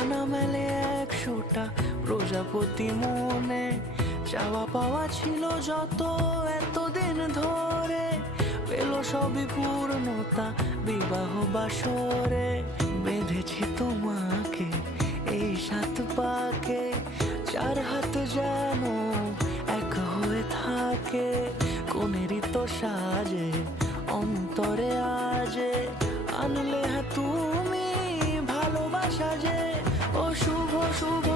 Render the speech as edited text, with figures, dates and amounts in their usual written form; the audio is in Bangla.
ডানা মেলে 100টা প্রজাপতি মনে, চাওয়া পাওয়া ছিল যত এতদিন ধরে, পেল সবই পূর্ণতা বিবাহ বাসরে। বেঁধেছি তোমাকে এই 7 পাকে, 4 হাত যেন এক হয়ে থাকে, কোনেরই তো সাজে অন্তরে আজে, আনলে তুমি ভালোবাসা যে। ও শুভ শুভ